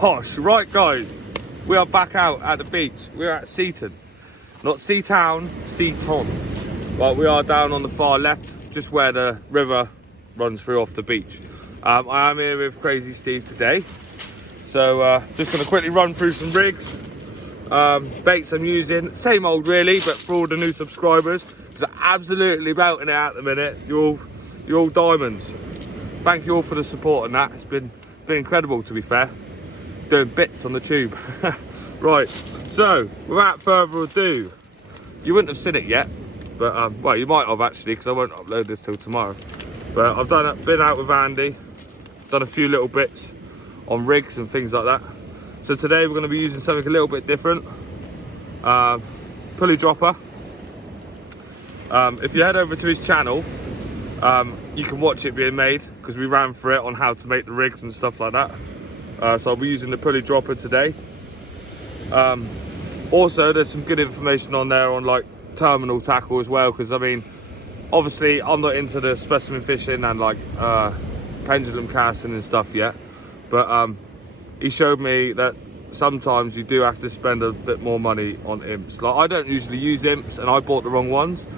Gosh, right guys, we are back out at the beach. We're at Seaton, not Seatown, Seaton. But we are down on the far left, just where the river runs through off the beach. I am here with Crazy Steve today. So just gonna quickly run through some rigs, baits I'm using, same old really, but for all the new subscribers, because I'm absolutely belting it at the minute. You're all diamonds. Thank you all for the support and that. It's been incredible, to be fair. Doing bits on the tube. Right, so without further ado, you wouldn't have seen it yet, but well, you might have actually, because I won't upload this till tomorrow. But I've been out with Andy, done a few little bits on rigs and things like that. So today we're going to be using something a little bit different. Pulley dropper. If you head over to his channel, you can watch it being made, because we ran through it on how to make the rigs and stuff like that. So I'll be using the pulley dropper today. Also, there's some good information on there on like terminal tackle as well, because I mean, obviously I'm not into the specimen fishing and like pendulum casting and stuff yet, but he showed me that sometimes you do have to spend a bit more money on imps. Like, I don't usually use imps, and I bought the wrong ones.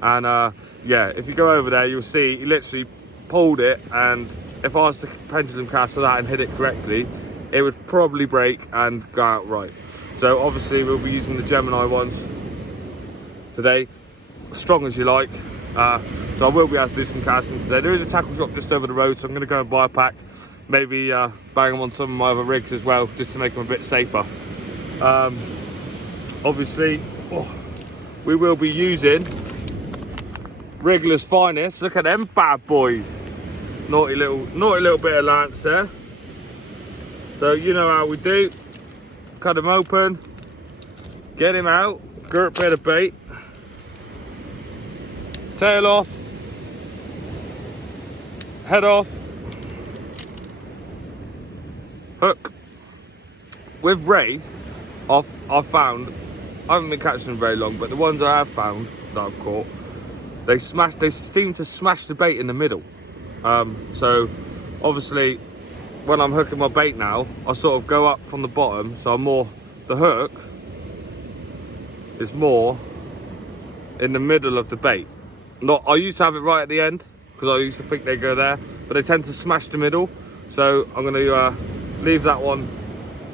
And yeah, if you go over there, you'll see he literally pulled it, and if I was to pendulum cast for that and hit it correctly, it would probably break and go out right. So obviously we'll be using the Gemini ones today, as strong as you like. So I will be able to do some casting today. There is a tackle shop just over the road, so I'm going to go and buy a pack. Maybe bang them on some of my other rigs as well, just to make them a bit safer. Obviously, we will be using Wriggler's Finest. Look at them bad boys. Naughty little bit of lance there. So you know how we do. Cut him open, get him out, girt bit of bait, tail off, head off, hook. With Ray, I've found, I haven't been catching them very long, but the ones I have found that I've caught, they seem to smash the bait in the middle. So obviously when I'm hooking my bait now, I sort of go up from the bottom, so the hook is more in the middle of the bait. I used to have it right at the end, because I used to think they go there, but they tend to smash the middle. So I'm going to leave that one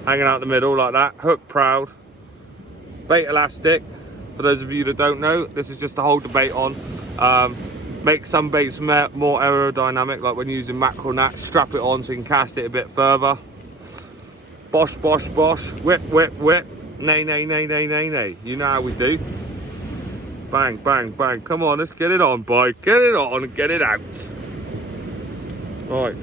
hanging out the middle like that. Hook proud. Bait elastic. For those of you that don't know, this is just to hold the bait on. Make some baits more aerodynamic, like when using mackerel net. Strap it on so you can cast it a bit further. Bosh, bosh, bosh. Whip, whip, whip. Nay, nay, nay, nay, nay, nay. You know how we do. Bang, bang, bang. Come on, let's get it on, boy. Get it on and get it out. Right.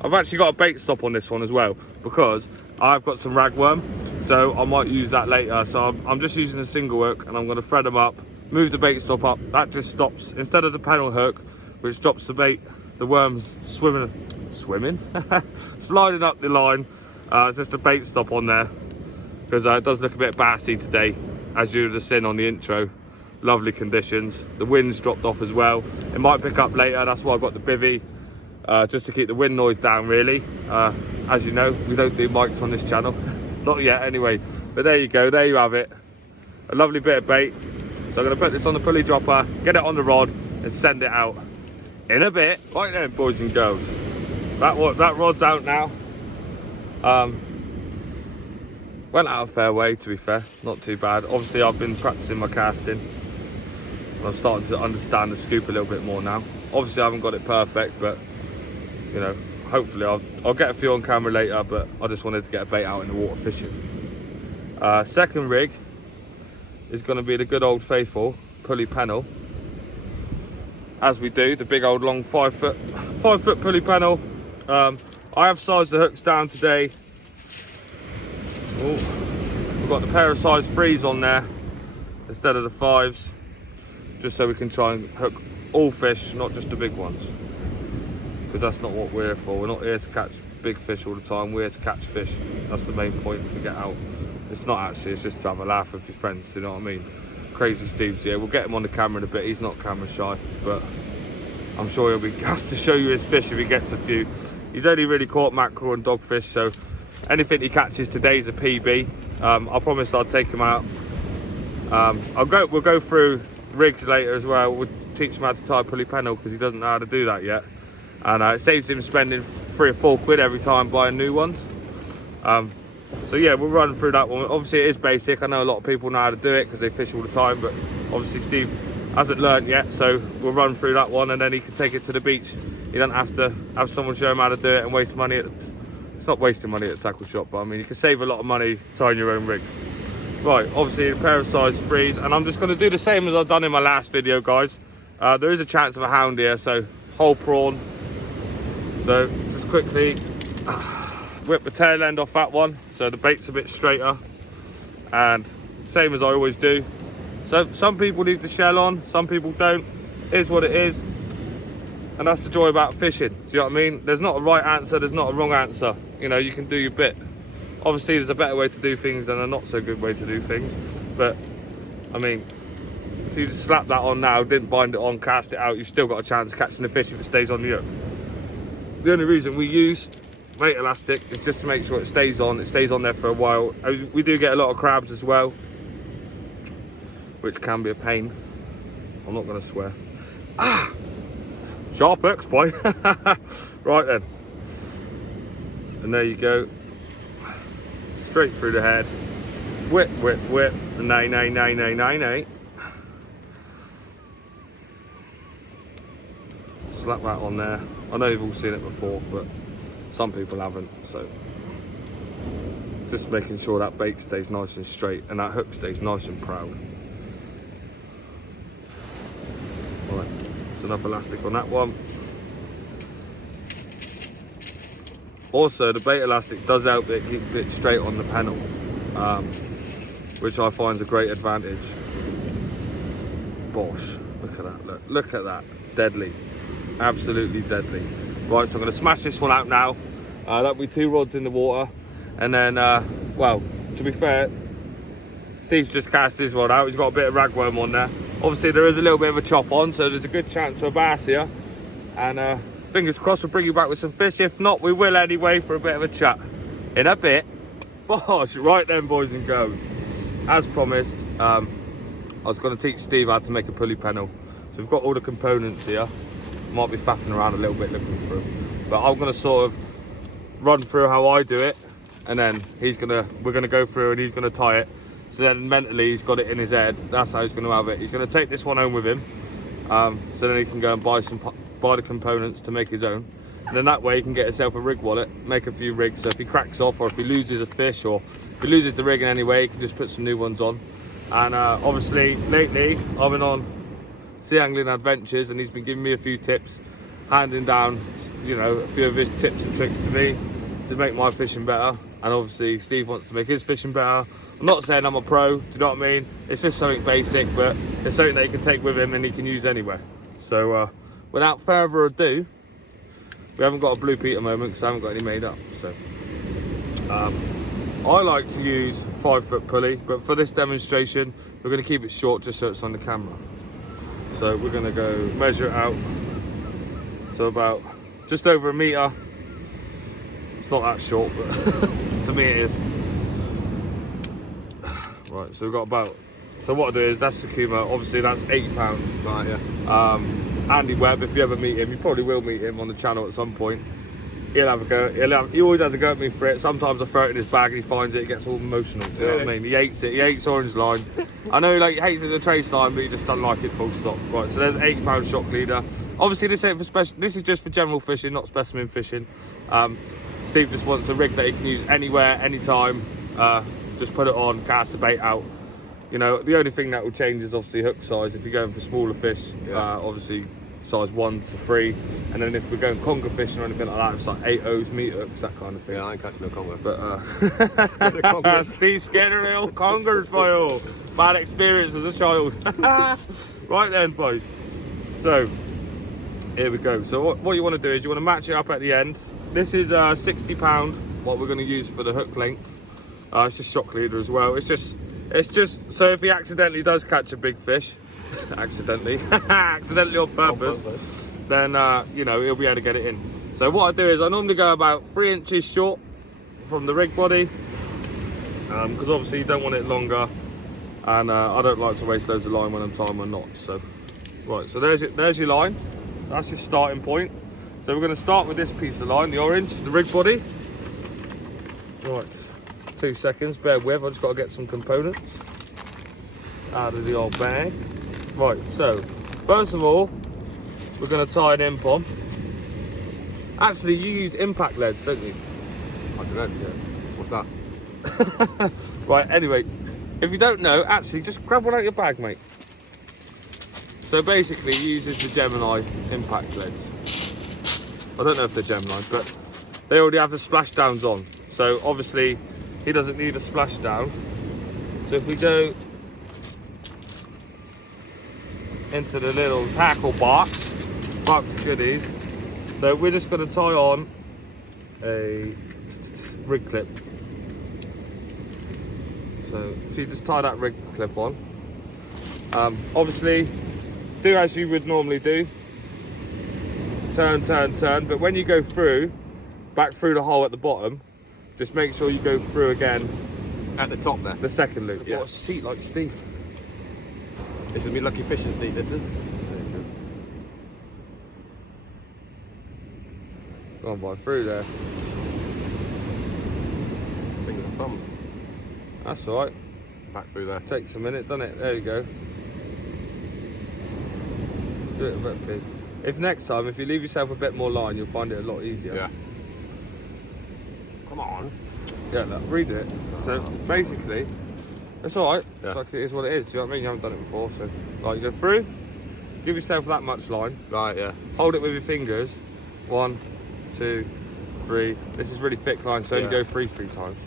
I've actually got a bait stop on this one as well, because I've got some ragworm, so I might use that later. So I'm just using a single hook, and I'm going to thread them up. Move the bait stop up, that just stops, instead of the panel hook, which drops the bait, the worm's swimming, sliding up the line. It's just a bait stop on there, because it does look a bit bassy today, as you would have seen on the intro. Lovely conditions, the wind's dropped off as well. It might pick up later, that's why I've got the bivvy, just to keep the wind noise down really. As you know, we don't do mics on this channel, not yet anyway, but there you go, there you have it. A lovely bit of bait. So I'm going to put this on the pulley dropper, get it on the rod, and send it out in a bit. Right then, boys and girls. That rod's out now. Went out a fair way, to be fair. Not too bad. Obviously, I've been practicing my casting. I'm starting to understand the scoop a little bit more now. Obviously, I haven't got it perfect, but, you know, hopefully I'll get a few on camera later, but I just wanted to get a bait out in the water fishing. Second rig is going to be the good old faithful pulley panel, as we do, the big old long 5 foot pulley panel. I have sized the hooks down today. We've got the pair of size 3s on there instead of the 5s, just so we can try and hook all fish, not just the big ones, because that's not what we're here for. We're not here to catch big fish all the time, we're here to catch fish. That's the main point, to get out. It's not actually, it's just to have a laugh with your friends, do you know what I mean? Crazy Steve's here, we'll get him on the camera in a bit. He's not camera shy, but I'm sure he'll be gassed to show you his fish if he gets a few. He's only really caught mackerel and dogfish, so anything he catches today's a PB. I promised I'd take him out. We'll go through rigs later as well. We'll teach him how to tie a pulley pennel because he doesn't know how to do that yet. And it saves him spending 3 or 4 quid every time buying new ones. So yeah, we'll run through that one. Obviously it is basic. I know a lot of people know how to do it because they fish all the time, but obviously Steve hasn't learnt yet, so we'll run through that one and then he can take it to the beach. You don't have to have someone show him how to do it and waste money. It's not wasting money at the tackle shop, but I mean, you can save a lot of money tying your own rigs. Right, obviously a pair of size 3s, and I'm just going to do the same as I've done in my last video, guys. There is a chance of a hound here, so whole prawn. So just quickly whip the tail end off that one, so the bait's a bit straighter, and same as I always do. So some people leave the shell on, some people don't. It is what it is, and that's the joy about fishing. Do you know what I mean? There's not a right answer, there's not a wrong answer. You know, you can do your bit. Obviously there's a better way to do things than a not so good way to do things, but I mean, if you just slap that on now, didn't bind it on, cast it out, you've still got a chance of catching the fish if it stays on the hook. The only reason we use weight elastic is just to make sure it stays on there for a while. We do get a lot of crabs as well, which can be a pain. I'm not going to swear. Sharp hooks, boy. Right then, and there you go, straight through the head, whip, whip, whip, nay, nay, nay, nay, nay, nay. Slap that on there. I know you've all seen it before, but some people haven't, so just making sure that bait stays nice and straight and that hook stays nice and proud. Right, that's enough elastic on that one. Also, the bait elastic does help it keep it straight on the pennel, which I find is a great advantage. Bosh, look at that, look at that, deadly, absolutely deadly. Right, so I'm going to smash this one out now. That'll be 2 rods in the water, and then, well, to be fair, Steve's just cast his rod out. He's got a bit of ragworm on there. Obviously, there is a little bit of a chop on, so there's a good chance for a bass here. And fingers crossed we'll bring you back with some fish. If not, we will anyway for a bit of a chat in a bit. Bosh, right then, boys and girls. As promised, I was going to teach Steve how to make a pulley pennel. So we've got all the components here. Might be faffing around a little bit looking for them, but I'm going to sort of run through how I do it, and then we're gonna go through and he's gonna tie it. So then mentally he's got it in his head. That's how he's going to have it. He's going to take this one home with him, so then he can go and buy the components to make his own. And then that way he can get himself a rig wallet, make a few rigs. So if he cracks off, or if he loses a fish, or if he loses the rig in any way, he can just put some new ones on. And obviously lately I've been on Sea Angling Adventures, and he's been giving me a few tips, handing down, you know, a few of his tips and tricks to me to make my fishing better. And obviously Steve wants to make his fishing better. I'm not saying I'm a pro, do you know what I mean? It's just something basic, but it's something that he can take with him and he can use anywhere. So without further ado, we haven't got a blue Pete at the moment because I haven't got any made up. So I like to use 5-foot pulley, but for this demonstration, we're going to keep it short just so it's on the camera. So we're going to go measure it out to about just over 1 metre. It's not that short, but to me it is. Right, so we've got about, so what I do is, that's Sakuma, obviously that's £80. Right, yeah. Andy Webb, if you ever meet him, you probably will meet him on the channel at some point. He'll have a go, he always has a go at me for it. Sometimes I throw it in his bag and he finds it, he gets all emotional, you know what I mean? He hates it, he hates orange line. I know he hates it as a trace line, but he just doesn't like it full stop. Right, so there's £80 shock leader. Obviously this ain't for special, this is just for general fishing, not specimen fishing. Steve just wants a rig that he can use anywhere, anytime. Just put it on, cast the bait out. You know, the only thing that will change is obviously hook size. If you're going for smaller fish, obviously size 1 to 3. And then if we're going conger fishing or anything like that, it's like 8/0s, meat hooks, that kind of thing. Yeah, I ain't catching no conger. But Steve's scared of real congers for you. Bad experience as a child. Right then, boys. So here we go. So what you want to do is you want to match it up at the end. This is £60 what we're going to use for the hook length. It's just shock leader as well. It's just so if he accidentally does catch a big fish, accidentally on purpose, then you know, he'll be able to get it in. So what I do is I normally go about 3 inches short from the rig body, because obviously you don't want it longer, and I don't like to waste loads of line when I'm tying my knots. So, right, so there's your line. That's your starting point. So we're going to start with this piece of line, the orange, the rig body. Right, 2 seconds, bear with, I've just got to get some components out of the old bag. Right, so first of all, we're going to tie an imp on. Actually, you use impact leads, don't you? I don't know. Yeah. What's that? Right, anyway, if you don't know, actually, just grab one out of your bag, mate. So basically, he uses the Gemini impact leads. I don't know if they're Gemini, but they already have the splashdowns on. So obviously, he doesn't need a splashdown. So if we go into the little tackle box of goodies, so we're just going to tie on a rig clip. So if you just tie that rig clip on, obviously do as you would normally do, turn, but when you go through, back through the hole at the bottom, just make sure you go through again At the top there. the second loop. Yeah. What a seat like Steve. This is my lucky fishing seat, this is. Go on by through there. Fingers and thumbs. That's all right. Back through there. Takes a minute, doesn't it? There you go. Do it a bit big. If next time, if you leave yourself a bit more line, you'll find it a lot easier. Yeah. Come on. Yeah, look, read it. So basically, it's all right. Yeah. It's like it is what it is. Do you know what I mean? You haven't done it before, so right, you go through. Give yourself that much line. Right, yeah. Hold it with your fingers. 1, 2, 3. This is really thick line, so only go three times.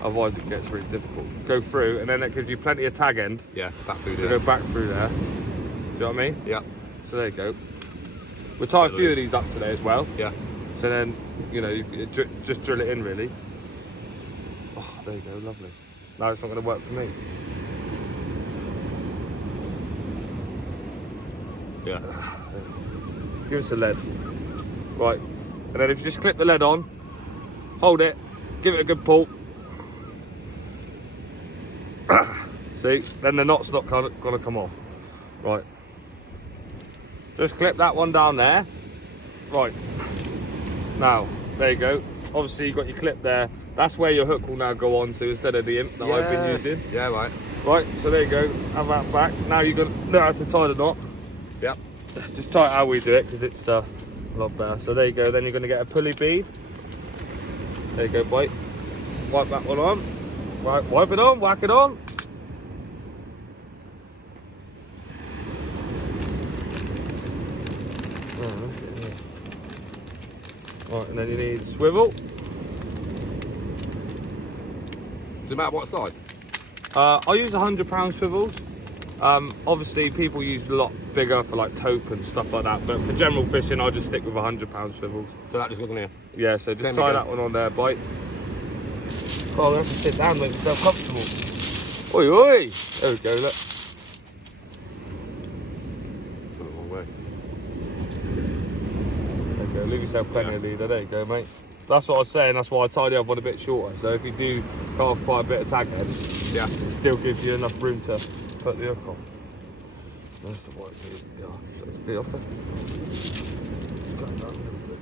Otherwise, it gets really difficult. Go through, and then it gives you plenty of tag end. Yeah, back through To there. go back through there. Do you know what I mean? Yeah. So there you go. We'll tie a few of these up today as well. Yeah. So then, you know, you just drill it in really. Oh, there you go, lovely. Now it's not going to work for me. Yeah. Give us a lead. Right. And then if you just clip the lead on, hold it, give it a good pull. See, then the knot's not going to come off. Right. Just clip that one down there. Right. Now, there you go. Obviously, you've got your clip there. That's where your hook will now go on to instead of the imp that I've been using. Yeah, right. Right, so there you go. Have that back. Now you're going to know how to tie the knot. Yep. Just tie it how we do it because it's a lot better. So there you go. Then you're going to get a pulley bead. There you go, boy. Wipe that one on. Right, wipe it on, whack it on. Right, and then you need swivel. Does it matter what size? I use 100-pound swivels. Obviously, people use a lot bigger for like taupe and stuff like that, but for general fishing, I just stick with 100-pound swivels. So that just goes on here? Yeah, so just tie that one on there, bite. Oh, I'm going to have to sit down and make myself comfortable. Oi, oi! There we go, look. Got it the wrong way. There you go, leave yourself plenty of leader. There you go, mate. That's what I was saying, that's why I tied the other one a bit shorter. So if you do cut off quite a bit of tag end, Yeah. it still gives you enough room to put the hook on. That's the white lead. Yeah, so let's get off it. Go down a little bit.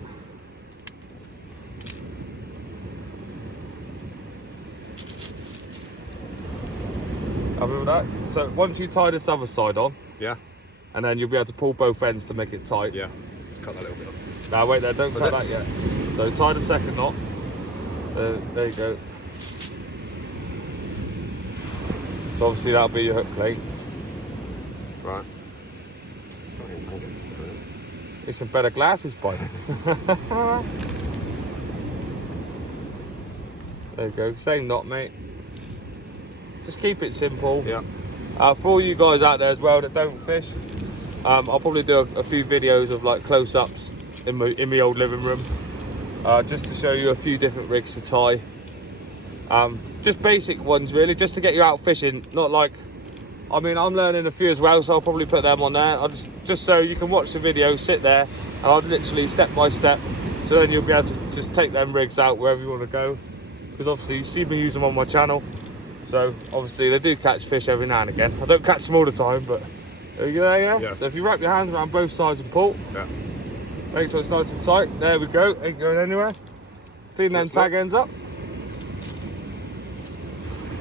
Happy with that? So once you tie this other side on, Yeah. and then you'll be able to pull both ends to make it tight. Yeah. Just cut that little bit off. Now wait there, don't cut that yet. So tie the second knot. There you go. So obviously that'll be your hook plate. Right. Need some better glasses, boy. There you go, same knot, mate. Just keep it simple. Yeah. For all you guys out there as well that don't fish, I'll probably do a few videos of like close-ups in my old living room, just to show you a few different rigs to tie. Just basic ones really, just to get you out fishing. Not like, I mean, I'm learning a few as well, so I'll probably put them on there. I'll just so you can watch the video, sit there, and I'll literally step by step. So then you'll be able to just take them rigs out wherever you want to go. because obviously you see me use them on my channel. So obviously they do catch fish every now and again. I don't catch them all the time, but there you go, yeah. So if you wrap your hands around both sides and pull, make sure it's nice and tight. There we go, ain't going anywhere. Clean them tag ends up.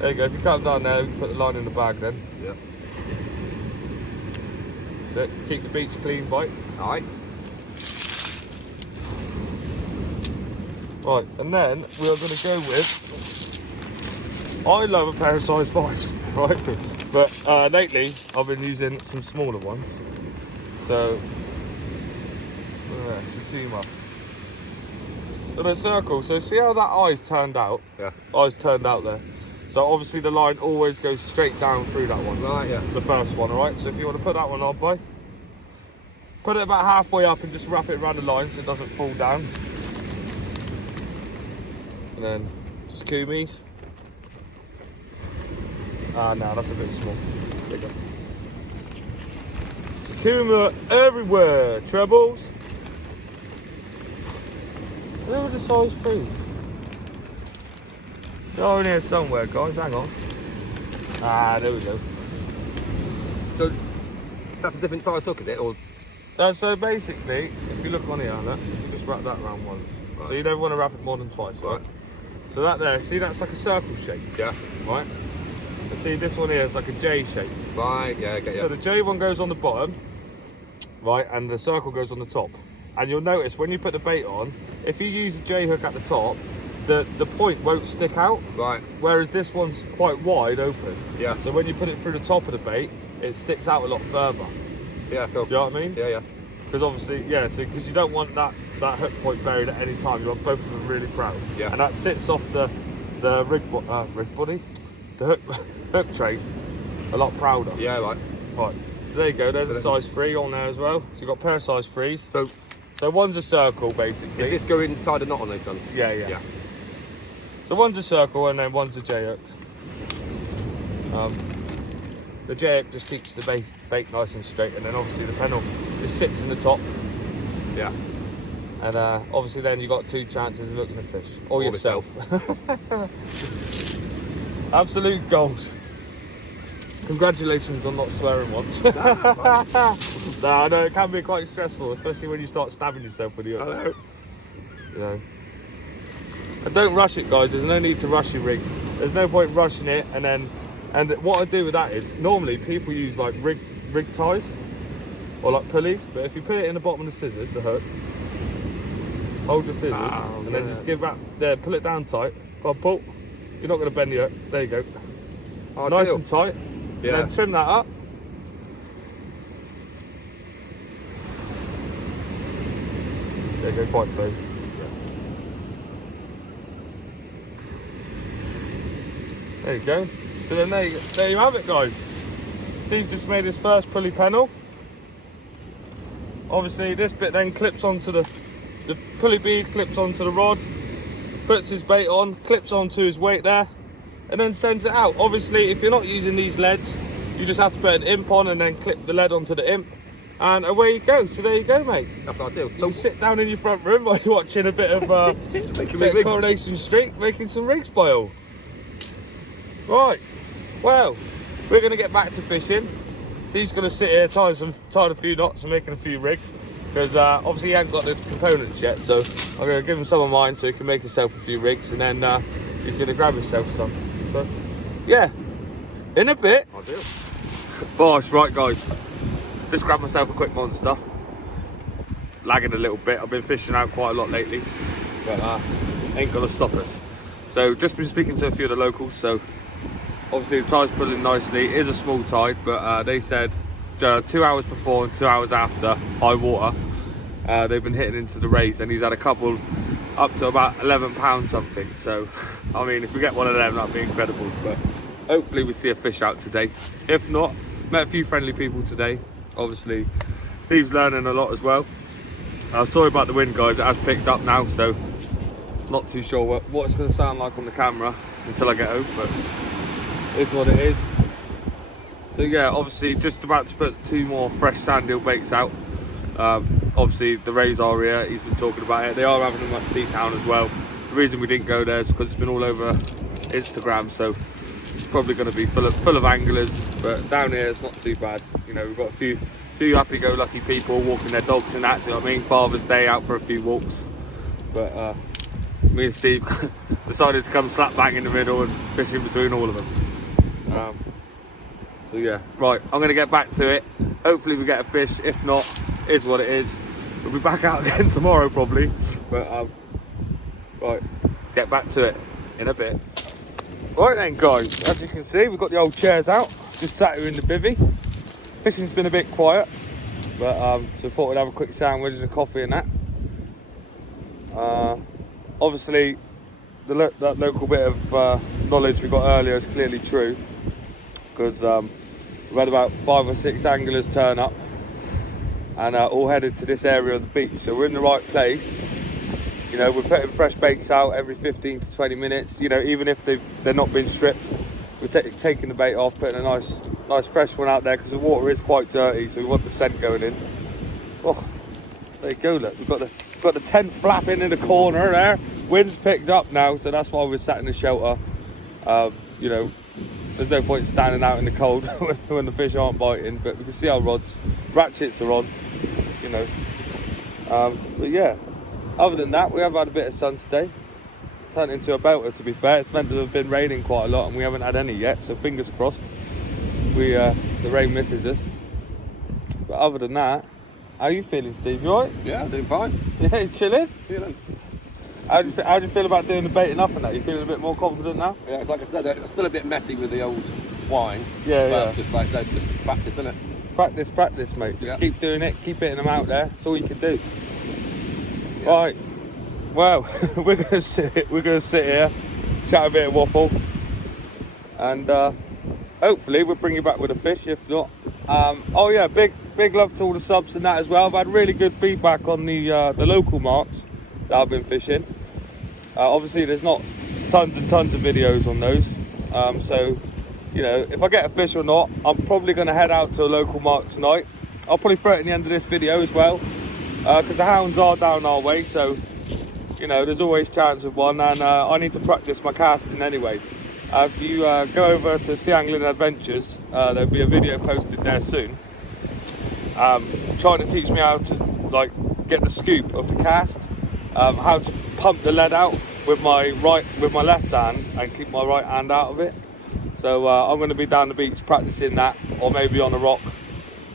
There you go, if you cut them down there, you can put the line in the bag then. Yeah. So keep the beach clean, bite. Alright. Right, and then we are going to go with, I love a pair of size 5s, right? But lately I've been using some smaller ones. So, Seaton. So the circle, so see how that eye's turned out? Yeah. Eye's turned out there. So obviously the line always goes straight down through that one. Right, yeah. The first one, alright? So if you want to put that one on, boy, put it about halfway up and just wrap it around the line so it doesn't fall down. And then Skumies. Ah, no, that's a bit small. Bigger. Sakuma everywhere, trebles. Where were the size 3s? They're in here somewhere, guys, hang on. Ah, there we go. So that's a different size hook, is it? Or So basically, if you look on here, look, you just wrap that around once. Right. So you don't want to wrap it more than twice, right? So that there, see that's like a circle shape, yeah. Right? And see this one here is like a J shape. Right, yeah, I get you. So the J one goes on the bottom, right, and the circle goes on the top. And you'll notice when you put the bait on, if you use a J hook at the top, the point won't stick out. Right. Whereas this one's quite wide open. Yeah. So when you put it through the top of the bait, it sticks out a lot further. Yeah, cool. Do you know what I mean? Yeah, yeah. Because obviously, yeah, so because you don't want that hook point buried at any time. You want both of them really proud. Yeah. And that sits off the rig body, the hook trace, a lot prouder. Yeah, right. Right. So there you go. There's a size 3 on there as well. So you've got a pair of size 3s. So one's a circle basically. Is this going tied a knot on these then? Yeah, yeah, yeah. So one's a circle and then one's a J hook. The J hook just keeps the bait nice and straight, and then obviously the pennel just sits in the top. Yeah. And obviously then you've got 2 chances of hooking a fish. Or yourself. Absolute gold. Congratulations on not swearing once. No, I know it can be quite stressful, especially when you start stabbing yourself with the hook. I know. You know. And don't rush it, guys. There's no need to rush your rigs. There's no point rushing it. And what I do with that is normally people use like rig ties or like pulleys, but if you put it in the bottom of the scissors, the hook, hold the scissors, and then just give that there, pull it down tight. Go on, pull. You're not going to bend the hook. There you go. Nice and tight. Yeah. And then trim that up. There you go, quite close. There you go. So then there you have it, guys. Steve just made his first pulley pennel. Obviously this bit then clips onto the pulley bead, clips onto the rod, puts his bait on, clips onto his weight there, and then sends it out. Obviously if you're not using these leads, you just have to put an imp on and then clip the lead onto the imp, and away you go. So there you go, mate. That's ideal. So you sit down in your front room while you're watching a bit of Coronation Street, making some rigs boil. Right, well, we're going to get back to fishing. Steve's going to sit here tying a few knots and making a few rigs, because obviously he hasn't got the components yet, so I'm going to give him some of mine so he can make himself a few rigs, and then he's going to grab himself some. So, yeah, in a bit. Ideal. Bosh, right guys, just grabbed myself a quick monster. Lagging a little bit, I've been fishing out quite a lot lately, but ain't going to stop us. So just been speaking to a few of the locals, so obviously the tide's pulling nicely. It is a small tide, but they said 2 hours before and 2 hours after high water, they've been hitting into the rays, and he's had a couple up to about 11 pounds something. So, I mean, if we get one of them, that'd be incredible. But hopefully we see a fish out today. If not, met a few friendly people today. Obviously, Steve's learning a lot as well. Sorry about the wind, guys. It has picked up now, so not too sure what it's going to sound like on the camera until I get home, but it's what it is. So yeah, obviously just about to put 2 more fresh sand eel baits out. Obviously the rays are here, he's been talking about it. They are having them at Seaton as well. The reason we didn't go there is because it's been all over Instagram, so it's probably going to be full of anglers. But down here it's not too bad. You know, we've got a few happy-go-lucky people walking their dogs and that. Do you know what I mean? Father's Day, out for a few walks. But me and Steve decided to come slap bang in the middle and fish in between all of them. So yeah, right, I'm going to get back to it. Hopefully we get a fish. If not, it is what it is. We'll be back out again tomorrow probably. But right, let's get back to it in a bit. Right then guys, as you can see, we've got the old chairs out. Just sat here in the bivvy. Fishing's been a bit quiet, but so I thought we'd have a quick sandwich and a coffee and that. Obviously, that local bit of knowledge we got earlier is clearly true, because we've had about 5 or 6 anglers turn up and all headed to this area of the beach, so we're in the right place. You know, we're putting fresh baits out every 15 to 20 minutes, you know, even if they're not been stripped. We're taking the bait off, putting a nice fresh one out there, because the water is quite dirty, so we want the scent going in. Oh, there you go, look, we've got the tent flapping in the corner there. Wind's picked up now, so that's why we're sat in the shelter. You know, there's no point standing out in the cold when the fish aren't biting, but we can see our rods. Ratchets are on, you know. But yeah, other than that, we have had a bit of sun today. It's turned into a belter, to be fair. It's meant to have been raining quite a lot, and we haven't had any yet, so fingers crossed the rain misses us. But other than that, how are you feeling, Steve? You alright? Yeah, doing fine. Yeah, you chilling? Chilling. How do you feel about doing the baiting up and that? You feeling a bit more confident now? Yeah, it's like I said, I'm still a bit messy with the old twine. Yeah, but yeah. just like I said, just practice, innit? Practice, mate. Just keep doing it, keep hitting them out there. That's all you can do. Yeah. Right. Well, we're gonna sit here, chat a bit of waffle, and hopefully we'll bring you back with a fish. If not, oh yeah, big love to all the subs and that as well. I've had really good feedback on the local marks that I've been fishing. Obviously, there's not tons and tons of videos on those, so you know, if I get a fish or not, I'm probably going to head out to a local mark tonight. I'll probably throw it in the end of this video as well, because the hounds are down our way, so you know, there's always chance of one, and I need to practice my casting anyway. If you go over to Sea Angling Adventures, there'll be a video posted there soon, trying to teach me how to like get the scoop of the cast, how to pump the lead out with my left hand and keep my right hand out of it. So I'm going to be down the beach practicing that, or maybe on a rock.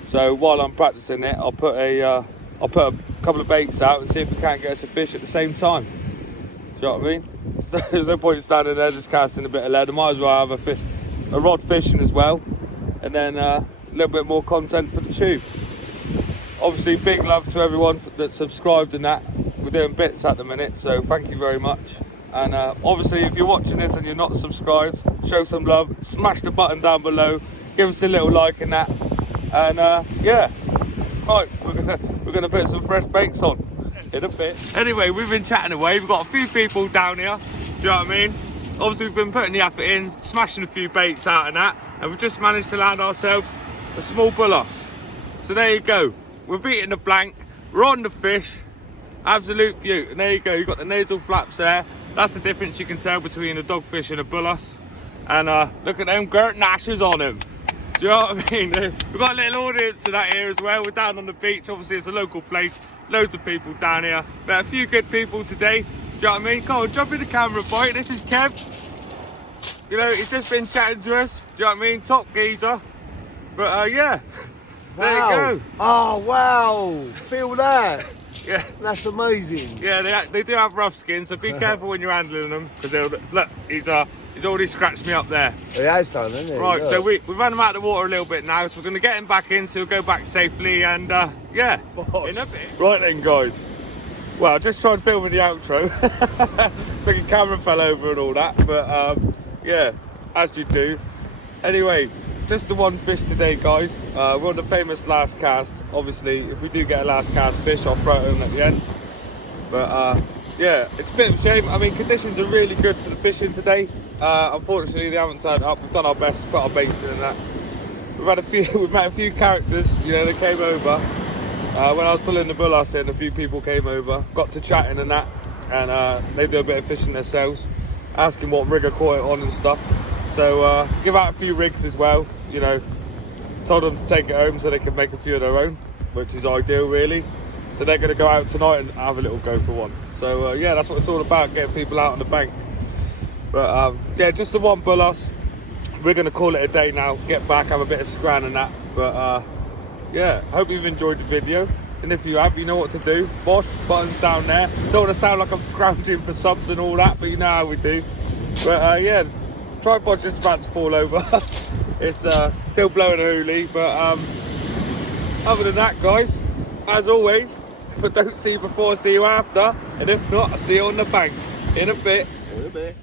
So while I'm practicing it, I'll put a couple of baits out and see if we can't get us a fish at the same time. Do you know what I mean? There's no point standing there just casting a bit of lead. I might as well have a rod fishing as well, and then a little bit more content for the tube. Obviously, big love to everyone that subscribed and that. We're doing bits at the minute, so thank you very much. And obviously, if you're watching this and you're not subscribed, show some love, smash the button down below, give us a little like and that, and yeah, right, we're gonna put some fresh baits on in a bit. Anyway, we've been chatting away. We've got a few people down here. Do you know what I mean? Obviously, we've been putting the effort in, smashing a few baits out and that, and we've just managed to land ourselves a small bull. So there you go. We're beating the blank. We're on the fish. Absolute beaut. And there you go. You've got the nasal flaps there. That's the difference you can tell between a dogfish and a bullass. And look at them Gert Nashes on him. Do you know what I mean? We've got a little audience to that here as well. We're down on the beach. Obviously, it's a local place. Loads of people down here. But a few good people today. Do you know what I mean? Come on, jump in the camera, boy. This is Kev. You know, he's just been chatting to us. Do you know what I mean? Top geezer. But yeah. There you go. Oh, wow. Feel that. Yeah. That's amazing. Yeah, they do have rough skin, so be careful when you're handling them, because they'll look. He's already scratched me up there. He has done, hasn't he? Right, Look. so we've run him out of the water a little bit now, so we're going to get him back in, so he'll go back safely, and yeah, in a bit. Right then, guys. Well, just tried filming the outro. Big camera fell over and all that, but yeah, as you do. Anyway, just the one fish today, guys. We're on the famous last cast. Obviously, if we do get a last cast fish, I'll throw it in at the end. But yeah, it's a bit of a shame. I mean, conditions are really good for the fishing today. Unfortunately, they haven't turned up. We've done our best, put our baits in and that. We've met a few characters. You know, they came over. When I was pulling the bullass in, a few people came over, got to chatting and that. and they do a bit of fishing themselves, asking what rig I caught it on and stuff. So give out a few rigs as well, you know, told them to take it home so they can make a few of their own, which is ideal really. So they're going to go out tonight and have a little go for one. So yeah, that's what it's all about, getting people out on the bank. But yeah, just the one bullos. We're going to call it a day now, get back, have a bit of scran and that. But yeah, hope you've enjoyed the video. And if you have, you know what to do. Bosh, buttons down there. Don't want to sound like I'm scrounging for subs and all that, but you know how we do. But yeah, tripod's just about to fall over. It's still blowing a hoolie, but other than that, guys, as always, if I don't see you before, I see you after, and if not, I'll see you on the bank in a bit. In a bit.